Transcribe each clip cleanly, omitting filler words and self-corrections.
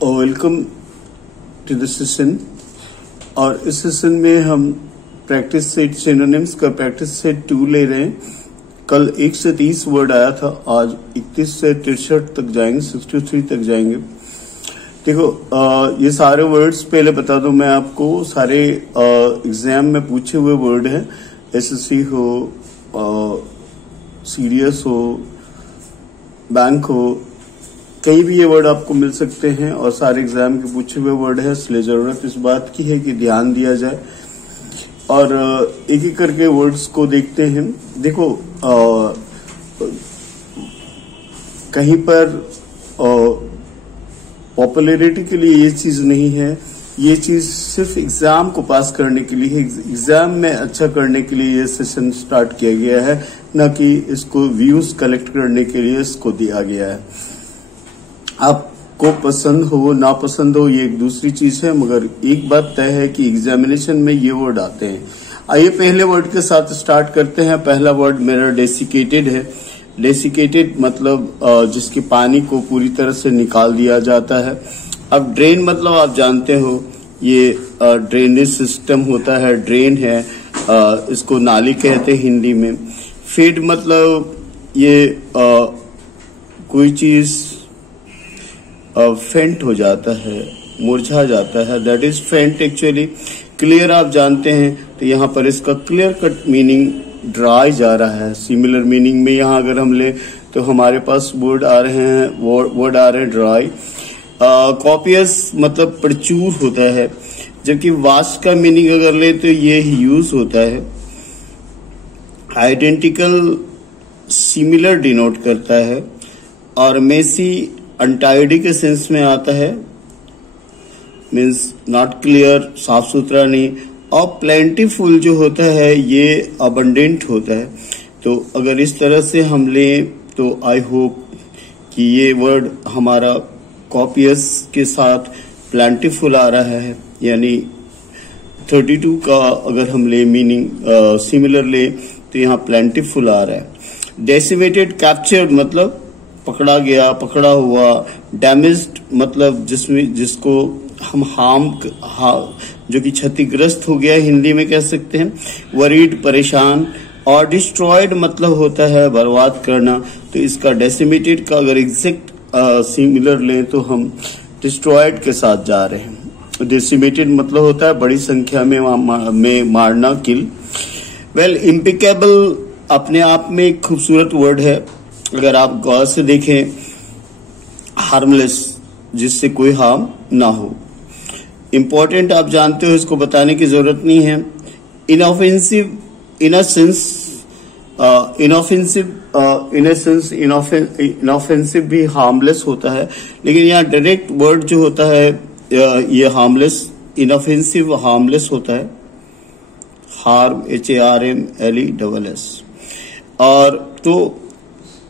Welcome to the session. और इस session में हम प्रैक्टिस सेट सिनोनिम्स का प्रैक्टिस सेट 2 ले रहे हैं। कल 1 से 30 वर्ड आया था, आज 31 से 63 तक जाएंगे, 63 तक जाएंगे। देखो ये सारे वर्ड्स पहले बता दूं मैं आपको, सारे एग्जाम में पूछे हुए वर्ड हैं। एसएससी हो, सीडीएस हो, बैंक हो, कहीं भी ये वर्ड आपको मिल सकते हैं और सारे एग्जाम के पूछे हुए वर्ड है। इसलिए जरूरत इस बात की है कि ध्यान दिया जाए और एक एक करके वर्ड्स को देखते हैं। देखो कहीं पर पॉपुलैरिटी के लिए ये चीज नहीं है, ये चीज सिर्फ एग्जाम को पास करने के लिए, एग्जाम में अच्छा करने के लिए ये सेशन स्टार्ट किया गया है, न कि इसको व्यूज कलेक्ट करने के लिए इसको दिया गया है। आपको पसंद हो ना पसंद हो ये एक दूसरी चीज है, मगर एक बात तय है कि एग्जामिनेशन में ये वर्ड आते हैं। आइए पहले वर्ड के साथ स्टार्ट करते हैं। पहला वर्ड मेरा डेसिकेटेड है। डेसिकेटेड मतलब जिसके पानी को पूरी तरह से निकाल दिया जाता है। अब ड्रेन मतलब आप जानते हो, ये ड्रेनेज सिस्टम होता है, ड्रेन है, इसको नाली कहते हैं हिंदी में। फीड मतलब ये कोई चीज फेंट हो जाता है, मुरझा जाता है, दैट इज फेंट एक्चुअली। क्लियर आप जानते हैं, तो यहाँ पर इसका क्लियर कट मीनिंग ड्राई जा रहा है। सिमिलर मीनिंग में यहाँ अगर हम ले तो हमारे पास वर्ड आ रहे हैं, वर्ड आ रहे हैं ड्राई। कॉपियस मतलब प्रचुर होता है, जबकि वास्ट का मीनिंग अगर ले तो ये यूज होता है। आइडेंटिकल सिमिलर डिनोट करता है। और मेसी अनटाइडी के सेंस में आता है, मीन्स नॉट क्लियर, साफ सुथरा नहीं। और प्लेंटीफुल जो होता है ये अबंडेंट होता है। तो अगर इस तरह से हम लें तो आई होप कि ये वर्ड हमारा कॉपियस के साथ प्लेंटीफुल आ रहा है, यानी 32 का अगर हम ले मीनिंग सिमिलर ले तो यहाँ प्लेंटीफुल आ रहा है। डेसिमेटेड कैप्चर्ड मतलब पकड़ा गया, पकड़ा हुआ। डैमेज्ड मतलब जिसको हम जो कि क्षतिग्रस्त हो गया, हिंदी में कह सकते हैं। वरीड परेशान। और डिस्ट्रॉयड मतलब होता है बर्बाद करना। तो इसका डेसिमेटेड का अगर एग्जैक्ट सिमिलर लें तो हम डिस्ट्रॉयड के साथ जा रहे हैं। डेसिमेटेड मतलब होता है बड़ी संख्या में मारना, किल। वेल, इम्पिकेबल अपने आप में एक खूबसूरत वर्ड है। अगर आप गौर से देखें, हार्मलेस, जिससे कोई हार्म ना हो। इंपॉर्टेंट आप जानते हो, इसको बताने की जरूरत नहीं है। Inoffensive in a sense, inoffensive भी हार्मलेस होता है, लेकिन यहाँ डायरेक्ट वर्ड जो होता है ये हार्मलेस, इनऑफेंसिव हार्मलेस होता है। Harm HARMLESS। और तो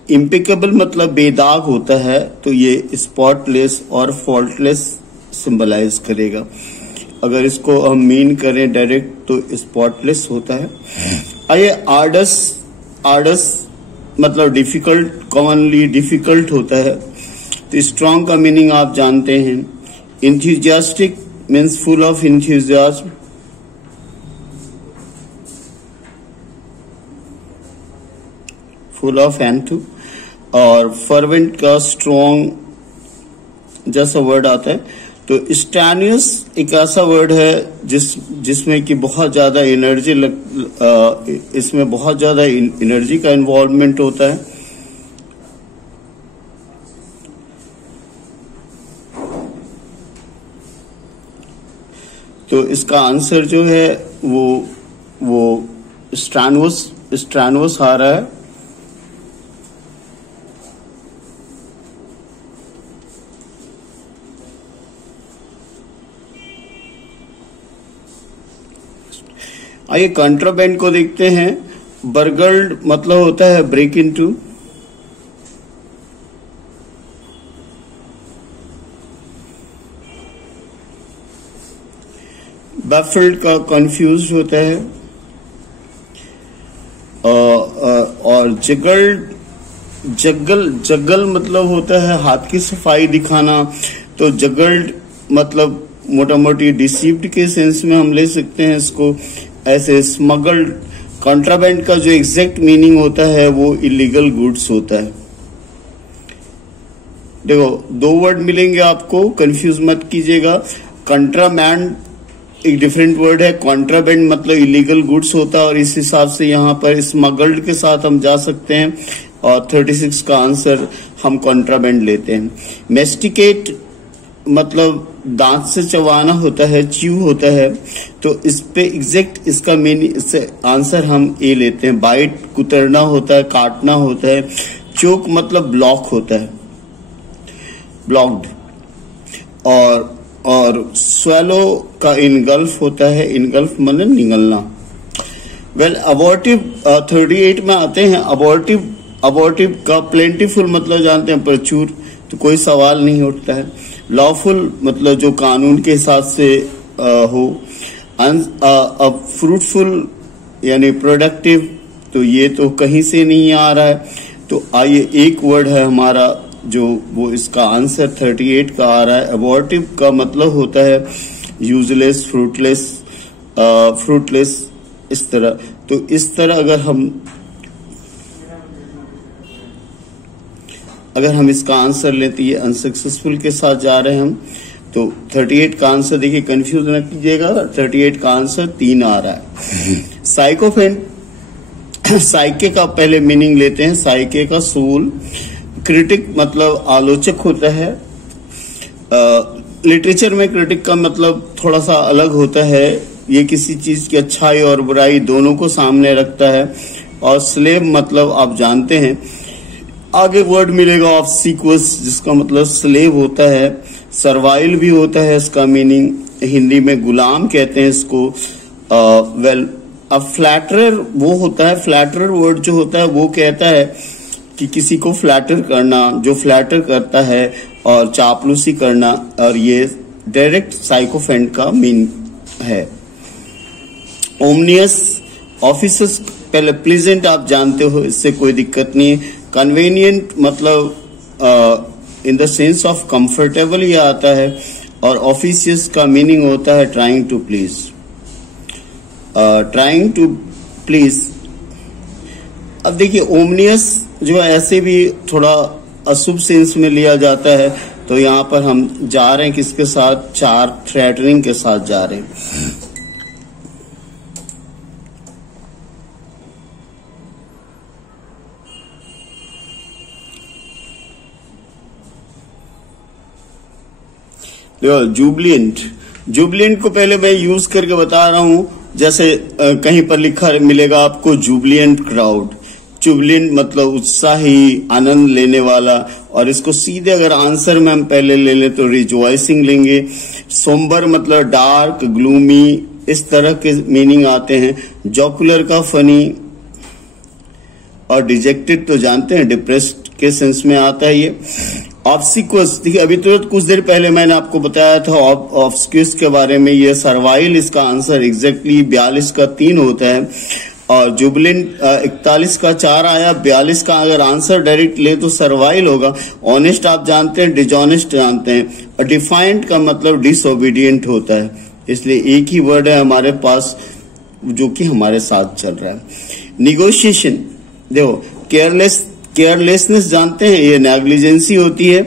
इम्पिकेबल मतलब बेदाग होता है, तो ये स्पॉटलेस और फॉल्टलेस सिंबलाइज करेगा। अगर इसको हम मीन करें डायरेक्ट तो स्पॉटलेस होता है। आइए आर्डस मतलब डिफिकल्ट, कॉमनली डिफिकल्ट होता है। तो स्ट्रॉन्ग का मीनिंग आप जानते हैं। Enthusiastic means full of enthusiasm. Full of enthu. और फर्वेंट का स्ट्रॉन्ग जैसा वर्ड आता है। तो स्टैनियस एक ऐसा वर्ड है जिसमें कि बहुत ज्यादा एनर्जी इसमें बहुत ज्यादा एनर्जी का इन्वॉल्वमेंट होता है। तो इसका आंसर जो है वो स्ट्रैनवस आ रहा है। आइए कंट्राबैंड को देखते हैं। बर्गल्ड मतलब होता है ब्रेक इनटू। बैफल्ड का कंफ्यूज होता है। और जगल मतलब होता है हाथ की सफाई दिखाना। तो जगल्ड मतलब मोटा मोटी डिसीव्ड के सेंस में हम ले सकते हैं इसको। ऐसे स्मगल्ड, कॉन्ट्राबैंड का जो एग्जैक्ट मीनिंग होता है वो इलीगल गुड्स होता है। देखो दो वर्ड मिलेंगे आपको, कंफ्यूज मत कीजिएगा। कंट्राबैंड एक डिफरेंट वर्ड है, कॉन्ट्राबैंड मतलब इलीगल गुड्स होता है, और इस हिसाब से यहाँ पर स्मगल्ड के साथ हम जा सकते हैं, और 36 का आंसर हम कॉन्ट्राबैंड लेते हैं। मेस्टिकेट मतलब दांत से चबाना होता है, च्यू होता है, तो इस पे एग्जैक्ट इसका मीनिंग आंसर हम ए लेते हैं। बाइट कुतरना होता है, काटना होता है। चोक मतलब ब्लॉक होता है, ब्लॉक्ड। और स्वेलो का इनगल्फ होता है, इनगल्फ मतलब निगलना। वेल अबॉर्टिव 38 में आते हैं। अबॉर्टिव का प्लेंटीफुल मतलब जानते हैं प्रचुर, तो कोई सवाल नहीं उठता है। लॉफुल मतलब जो कानून के हिसाब से हो। फ्रूटफुल यानी प्रोडक्टिव, तो ये तो कहीं से नहीं आ रहा है। तो आइए एक वर्ड है हमारा जो वो इसका आंसर 38 का आ रहा है। अबॉर्टिव का मतलब होता है यूजलेस, फ्रूटलेस इस तरह। तो इस तरह अगर हम इसका आंसर लेते, ये अनसक्सेसफुल के साथ जा रहे हैं हम, तो 38 का आंसर देखिए, कंफ्यूज न कीजिएगा, 38 का आंसर 3 आ रहा है। साइकोफेंट, साइके का पहले मीनिंग लेते हैं। साइके का सोल। क्रिटिक मतलब आलोचक होता है। लिटरेचर में क्रिटिक का मतलब थोड़ा सा अलग होता है, ये किसी चीज की अच्छाई और बुराई दोनों को सामने रखता है। और स्लेव मतलब आप जानते हैं, आगे वर्ड मिलेगा ऑब्सिक्वस, जिसका मतलब स्लेव होता है। सर्वाइल भी होता है इसका मीनिंग, हिंदी में गुलाम कहते हैं इसको। वेल अब फ्लैटरर वो होता है, फ्लैटरर वर्ड जो होता है वो कहता है कि किसी को फ्लैटर करना, जो फ्लैटर करता है, और चापलूसी करना, और ये डायरेक्ट साइकोफेंट का मीन है। ओमनियस, ऑफिसर्स पहले प्लीजेंट आप जानते हो, इससे कोई दिक्कत नहीं है। कन्वीनियंट मतलब in the sense of comfortable ये आता है, और ऑफिशियस का मीनिंग होता है trying to please. Trying to please. अब देखिए ओमनियस जो ऐसे भी थोड़ा अशुभ सेंस में लिया जाता है, तो यहाँ पर हम जा रहे हैं किसके साथ, 4 थ्रेटनिंग के साथ जा रहे हैं। जुबलिएंट को पहले मैं यूज करके बता रहा हूं। जैसे कहीं पर लिखा मिलेगा आपको जुबलिएंट क्राउड। जुबलिएंट मतलब उत्साही, आनंद लेने वाला, और इसको सीधे अगर आंसर में हम पहले ले लें तो रिजॉइसिंग लेंगे। सोम्बर मतलब डार्क, ग्लूमी, इस तरह के मीनिंग आते हैं। जॉकुलर का फनी, और डिजेक्टेड तो जानते हैं डिप्रेस्ड के सेंस में आता है ये। ऑब्सिक्वस, देखिए अभी तो कुछ देर पहले मैंने आपको बताया था ऑब्सिक्वस के बारे में। ये सर्वाइल इसका आंसर एग्जैक्टली 42 का 3 होता है, और जुबलिएंट 41 का 4 आया। 42 का अगर आंसर डायरेक्ट ले तो सर्वाइल होगा। ऑनेस्ट आप जानते हैं, डिजॉनेस्ट जानते हैं, और डिफाइंट का मतलब डिसओबीडियंट होता है। इसलिए एक ही वर्ड है हमारे पास जो कि हमारे साथ चल रहा है। निगोशिएशन, देखो केयरलेसनेस जानते हैं, ये नेग्लिजेंसी होती है।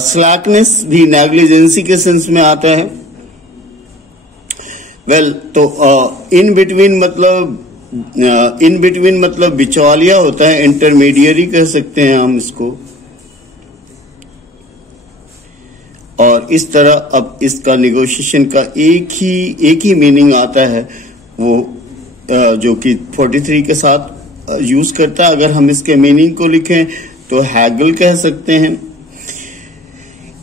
स्लैकनेस भी नेग्लिजेंसी के सेंस में आता है। वेल तो इन बिटवीन मतलब बिचौलिया होता है, इंटरमीडियरी कह सकते हैं हम इसको। और इस तरह अब इसका निगोशिएशन का एक ही मीनिंग आता है, वो जो कि 43 के साथ यूज करता है। अगर हम इसके मीनिंग को लिखें तो हैगल कह सकते हैं।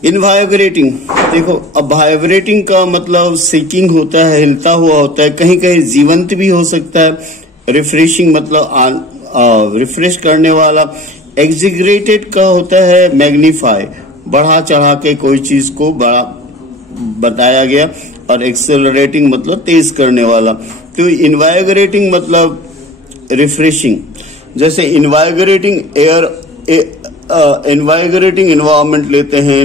इनवाइब्रेटिंग, देखो अब वाइब्रेटिंग का मतलब सीकिंग होता है, हिलता हुआ होता है, कहीं कहीं जीवंत भी हो सकता है। रिफ्रेशिंग मतलब रिफ्रेश करने वाला। एग्जिग्रेटेड का होता है मैग्नीफाई, बढ़ा चढ़ा के कोई चीज को बड़ा बताया गया। और एक्सेलरेटिंग मतलब तेज करने वाला। तो इनवाइब्रेटिंग मतलब रिफ्रेशिंग, जैसे इनवाइग्रेटिंग एयर, इनवाइग्रेटिंग एनवायरमेंट लेते हैं,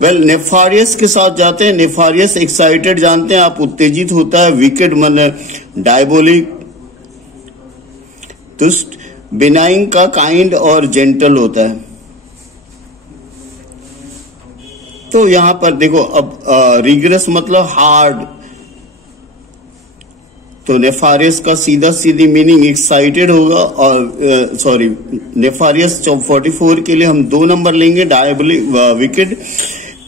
वेल नेफारियस के साथ जाते हैं। नेफारियस एक्साइटेड जानते हैं आप, उत्तेजित होता है। विकेड मन डायबोलिक, दुष्ट। बिनाइन का काइंड और जेंटल होता है। तो यहां पर देखो अब रिग्रेस मतलब हार्ड, तो नेफारियस का सीधा सीधी मीनिंग एक्साइटेड होगा। और सॉरी, नेफारियस 44 के लिए हम 2 नंबर लेंगे। Diabolic, wicked.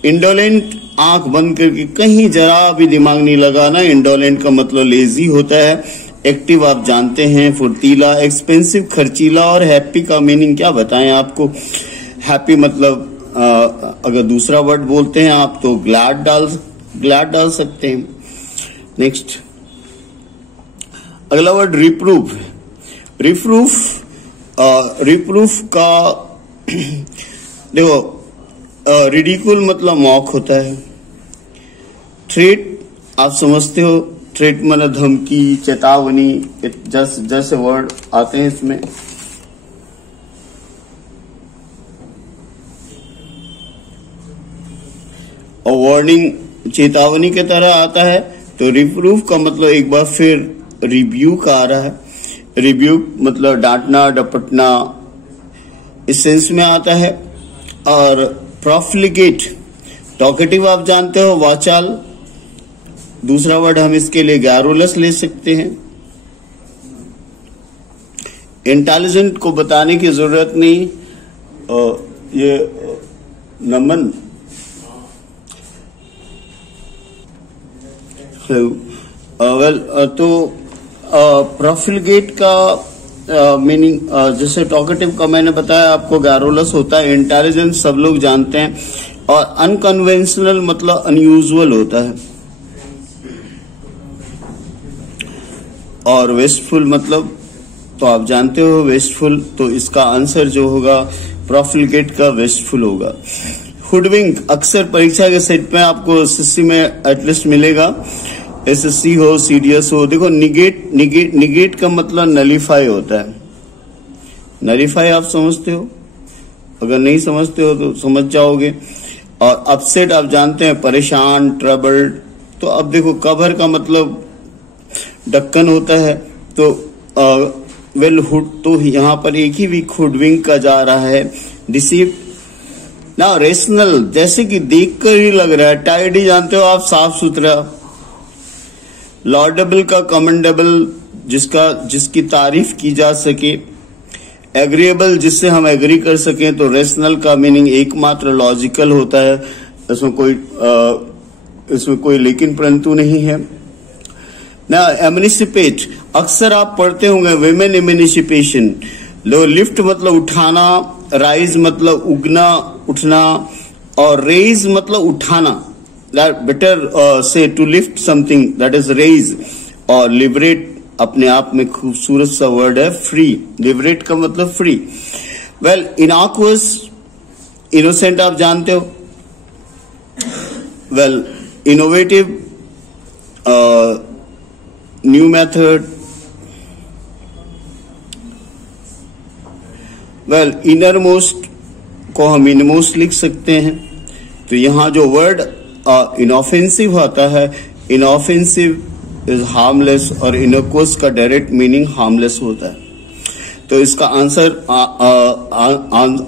इंडोलेंट, आंख बंद करके कहीं जरा भी दिमाग नहीं लगाना। इंडोलेंट का मतलब लेजी होता है। एक्टिव आप जानते हैं, फुर्तीला। एक्सपेंसिव, खर्चीला। और हैप्पी का मीनिंग क्या बताएं आपको। हैप्पी मतलब अगर दूसरा वर्ड बोलते हैं आप तो ग्लैड डाल सकते हैं। नेक्स्ट, अगला वर्ड रिप्रूफ। रिप्रूफ का देखो, रिडिकुल मतलब मॉक होता है। थ्रेट आप समझते हो, थ्रेट मतलब धमकी, चेतावनी, जैसे वर्ड आते हैं इसमें। और वार्निंग, चेतावनी की तरह आता है। तो रिप्रूफ का मतलब एक बार फिर रिब्यूक आ रहा है। रिब्यूक मतलब डांटना, डपटना, इस सेंस में आता है। और प्रोफ्लिगेट, टॉकेटिव आप जानते हो, वाचाल। दूसरा वर्ड हम इसके लिए गैरोलस ले सकते हैं। इंटेलिजेंट को बताने की जरूरत नहीं, ये नमन तो प्रोफिलगेट का मीनिंग जैसे टॉकेटिव का मैंने बताया आपको, गैरोलस होता है। इंटेलिजेंट सब लोग जानते हैं। और अनकन्वेंशनल मतलब अनयूजुअल होता है। और वेस्टफुल मतलब तो आप जानते हो, वेस्टफुल। तो इसका आंसर जो होगा प्रोफिलगेट का वेस्टफुल होगा। हुडविंक अक्सर परीक्षा के सेट में आपको एसएससी में एटलीस्ट मिलेगा। एसएससी हो, सीडीएस हो। देखो, निगेट का मतलब नलीफाई होता है। नलीफाई आप समझते हो, अगर नहीं समझते हो तो समझ जाओगे। और अपसेट आप जानते हैं, परेशान, ट्रबल्ड। तो अब देखो, कवर का मतलब ढक्कन होता है। तो वेल हुड, तो यहां पर एक ही वीक हुडविंक का जा रहा है। डिसीव ना, रेशनल जैसे कि देखकर ही लग रहा है। टाइडी जानते हो आप, साफ सुथरा। लॉर्डेबल का कमेंडेबल, जिसकी तारीफ की जा सके। एग्रीएबल, जिससे हम एग्री कर सकें। तो रेशनल का मीनिंग एकमात्र लॉजिकल होता है। इसमें कोई लेकिन परंतु नहीं है ना। एम्निसिपेट, अक्सर आप पढ़ते होंगे विमेन एम्निसिपेशन। लिफ्ट मतलब उठाना, राइज मतलब उगना, उठना। और रेज मतलब उठाना। Better say to lift something, that is raise. और लिबरेट अपने आप में खूबसूरत सा वर्ड है, फ्री। लिबरेट का मतलब फ्री। वेल, इनॉक्वस, इनोसेंट आप जानते हो। Well, innovative, new method. Well, inner most को हम इनमोस्ट लिख सकते हैं। तो यहां जो वर्ड इनऑफेंसिव होता है, इनऑफेंसिव इज हार्मलेस। और इनोक्वस का डायरेक्ट मीनिंग हार्मलेस होता है। तो इसका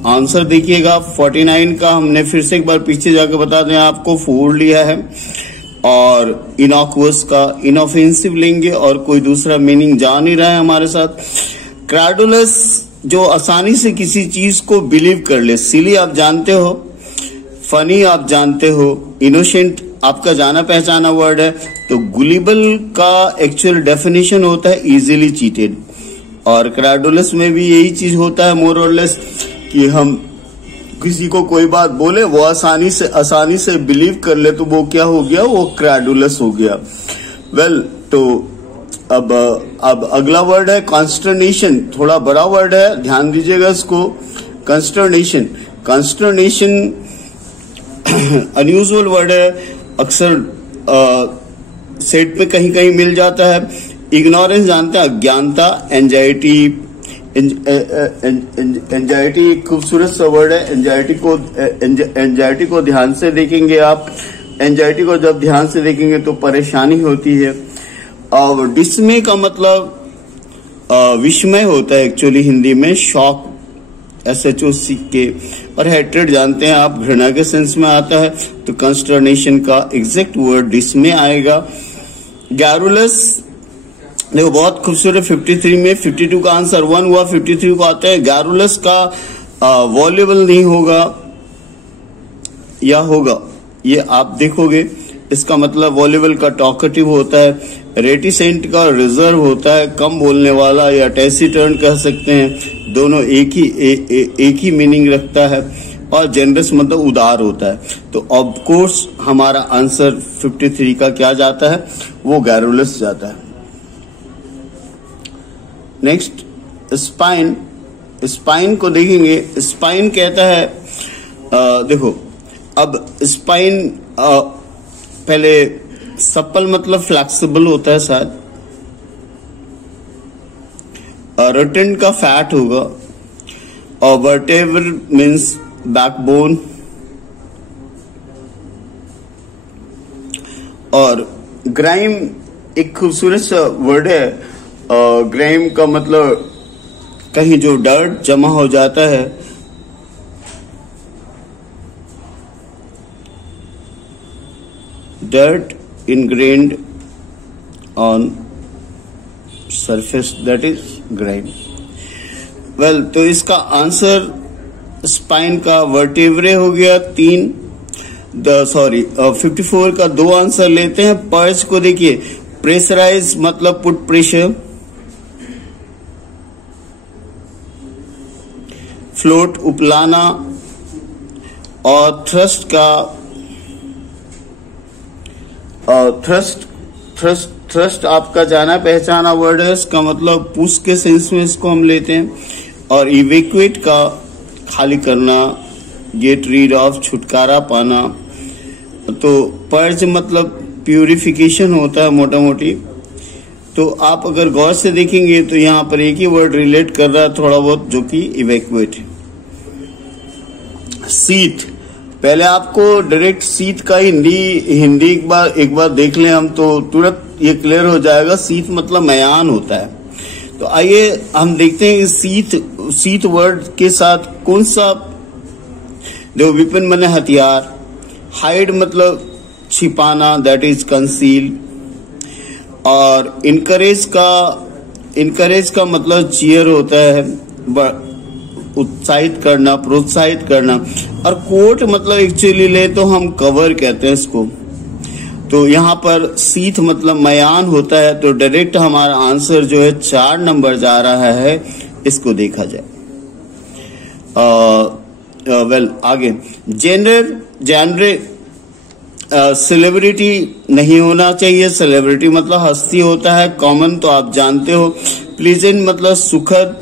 आंसर देखिएगा 49 का हमने फिर से एक बार पीछे जाकर बता दें आपको, 4 लिया है। और इनॉक्वस का इनऑफेंसिव लेंगे और कोई दूसरा मीनिंग जा नहीं रहा है हमारे साथ। क्रेडुलस, जो आसानी से किसी चीज को बिलीव कर ले। सिली आप जानते हो, फनी आप जानते हो। इनोसेंट आपका जाना पहचाना वर्ड है। तो गुलिबल का एक्चुअल डेफिनेशन होता है इजीली चीटेड। और क्रेडुलस में भी यही चीज होता है मोर और लेस, कि हम किसी को कोई बात बोले, वो आसानी से बिलीव कर ले, तो वो क्या हो गया, वो क्रेडुलस हो गया। वेल, तो अब अगला वर्ड है कॉन्स्टर्नेशन। थोड़ा बड़ा वर्ड है, ध्यान दीजिएगा इसको। कंस्टर्नेशन, कंस्टर्नेशन अनयूजुअल वर्ड है, अक्सर सेट पे कहीं कहीं मिल जाता है। इग्नोरेंस जानते हैं, अज्ञानता। एंजाइटी, एंजाइटी एक खूबसूरत सा वर्ड है। एंजाइटी को ध्यान से देखेंगे आप। एंजाइटी को जब ध्यान से देखेंगे तो परेशानी होती है। और डिस्मे का मतलब विस्मय होता है एक्चुअली हिंदी में, शॉक, SHOC के। और हेट्रेड जानते हैं आप, घृणा के सेंस में आता है, तो कंस्टर्नेशन का एग्जैक्ट वर्ड डिस्मे आएगा। गैरुलस देखो बहुत खूबसूरत, 53 में 52 का आंसर 1 हुआ, 53 को आता है। गैरुलस का वॉल्युबल नहीं होगा या होगा, ये आप देखोगे। इसका मतलब वॉल्युबल का टॉकेटिव होता है, रेटिसेंट का रिजर्व होता है, कम बोलने वाला या टैसिटर्न कह सकते हैं। दोनों एक ही मीनिंग रखता है। और जेनरस मतलब उदार होता है। तो ऑफ कोर्स हमारा आंसर 53 का क्या जाता है, वो गैरुलस जाता है। Next spine. स्पाइन को देखेंगे। स्पाइन कहता है देखो, अब स्पाइन पहले सप्पल मतलब फ्लेक्सिबल होता है शायद। रोटेंट का फैट होगा। और वर्टेब्रल मीन्स बैकबोन। और ग्राइम एक खूबसूरत सा वर्ड है। ग्राइम का मतलब कहीं जो डर्ट जमा हो जाता है, dirt ingrained on surface, that is grime. well, तो इसका आंसर स्पाइन का वर्टेब्रे हो गया 3। 54 का 2 आंसर लेते हैं। पर्च को देखिए, प्रेशराइज मतलब पुट प्रेशर, फ्लोट उपलाना, और थ्रस्ट का थ्रस्ट आपका जाना पहचाना वर्ड है। इसका मतलब पुश के सेंस में इसको हम लेते हैं। और इवेक्यूएट का खाली करना, गेट रीड ऑफ छुटकारा पाना। तो पर्ज मतलब प्यूरिफिकेशन होता है मोटा मोटी। तो आप अगर गौर से देखेंगे तो यहाँ पर एक ही वर्ड रिलेट कर रहा है थोड़ा बहुत, जो कि इवेक्यूएट। सीट, पहले आपको डायरेक्ट सीट का हिंदी एक बार देख लें हम, तो तुरंत ये क्लियर हो जाएगा। सीट मतलब मयान होता है। तो आइए हम देखते हैं सीट वर्ड के साथ कौन सा। देखो, विपिन माने हथियार, हाइड मतलब छिपाना, दैट इज कंसील। और इनकरेज का मतलब चीयर होता है, उत्साहित करना, प्रोत्साहित करना। और कोट मतलब एक्चुअली ले तो हम कवर कहते हैं इसको। तो यहाँ पर सीट मतलब मयान होता है। तो डायरेक्ट हमारा आंसर जो है 4 नंबर जा रहा है, इसको देखा जाए। आगे जेनरे सेलिब्रिटी नहीं होना चाहिए। सेलिब्रिटी मतलब हस्ती होता है। कॉमन तो आप जानते हो। प्लीजेंट मतलब सुखद।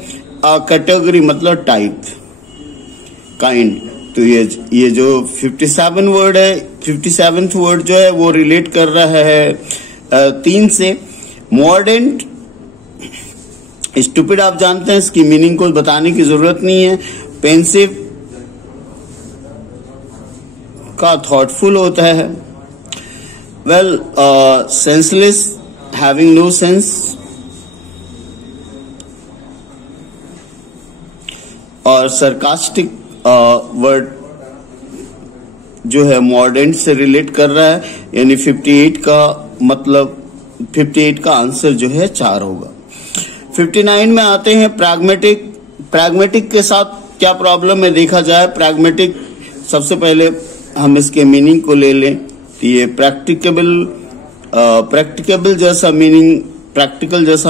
कैटेगरी मतलब टाइप, काइंड। तो ये जो 57 वर्ड है, 57th वर्ड जो है वो रिलेट कर रहा है 3 से। मॉडर्न, स्टूपिड आप जानते हैं, इसकी मीनिंग को बताने की जरूरत नहीं है। पेंसिव का थॉटफुल होता है। Well, senseless, having no sense. और सरकास्टिक वर्ड जो है मॉडर्न से रिलेट कर रहा है, यानी 58 का आंसर जो है 4 होगा। 59 में आते हैं प्रैग्मेटिक। प्रैग्मेटिक के साथ क्या प्रॉब्लम है देखा जाए। प्रैग्मेटिक, सबसे पहले हम इसके मीनिंग को ले लें। तो ये प्रैक्टिकल जैसा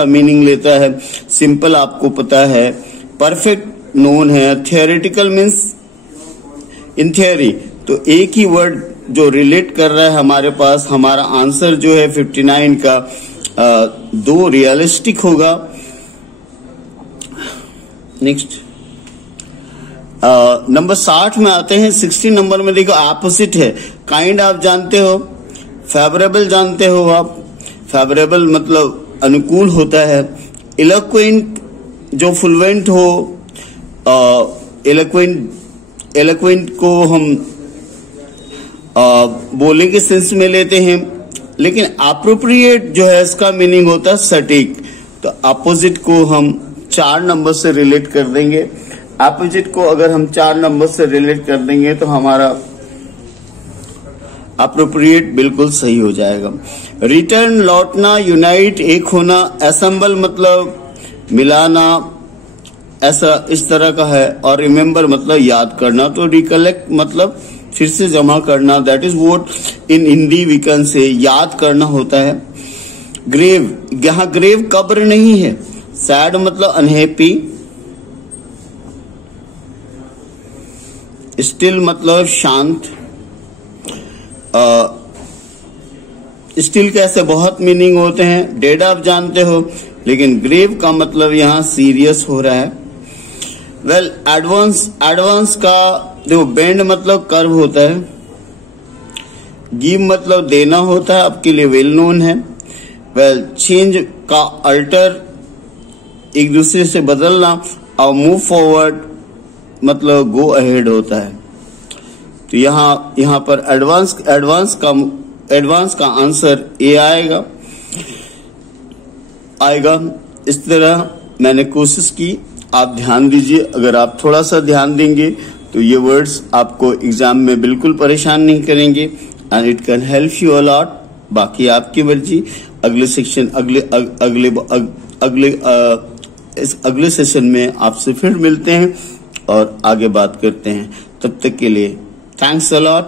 मीनिंग लेता है। सिंपल आपको पता है। परफेक्ट नोन है। Theoretical means in theory. तो एक ही वर्ड जो रिलेट कर रहा है हमारे पास। हमारा आंसर जो है 59 का 2 रियलिस्टिक होगा। नेक्स्ट नंबर 60 में आते हैं। 60 नंबर में देखो, ऑपोजिट है। काइंड आप जानते हो, फेवरेबल जानते हो आप। फेवरेबल मतलब अनुकूल होता है। इलोक्वेंट जो फ्लुएंट हो, एलोक्वेंट को हम बोलने के सेंस में लेते हैं, लेकिन अप्रोप्रिएट जो है इसका मीनिंग होता है सटीक। तो अपोजिट को हम 4 नंबर से रिलेट कर देंगे। अपोजिट को अगर हम 4 नंबर से रिलेट कर देंगे तो हमारा अप्रोप्रिएट बिल्कुल सही हो जाएगा। रिटर्न, लौटना, यूनाइट, एक होना, असेंबल मतलब मिलाना, ऐसा इस तरह का है। और रिमेम्बर मतलब याद करना। तो रिकलेक्ट मतलब फिर से जमा करना, that is what in Hindi we can say याद करना होता है। ग्रेव, यहां ग्रेव कब्र नहीं है। सैड मतलब अनहैप्पी। स्टिल मतलब शांत। स्टिल के ऐसे बहुत मीनिंग होते हैं। डेड आप जानते हो, लेकिन ग्रेव का मतलब यहां सीरियस हो रहा है। वेल, एडवांस का देखो, बेंड मतलब कर्व होता है। गिव मतलब देना होता है, आपके लिए वेल नोन है। वेल, चेंज का अल्टर एक दूसरे से बदलना, और मूव फॉरवर्ड मतलब गो अहेड होता है। तो यहां पर एडवांस का आंसर ए आएगा। इस तरह मैंने कोशिश की, आप ध्यान दीजिए। अगर आप थोड़ा सा ध्यान देंगे तो ये वर्ड्स आपको एग्जाम में बिल्कुल परेशान नहीं करेंगे, and it can help you a lot. बाकी आपकी मर्जी। अगले सेक्शन अगले सेशन में आपसे फिर मिलते हैं और आगे बात करते हैं। तब तक के लिए थैंक्स अ लॉट।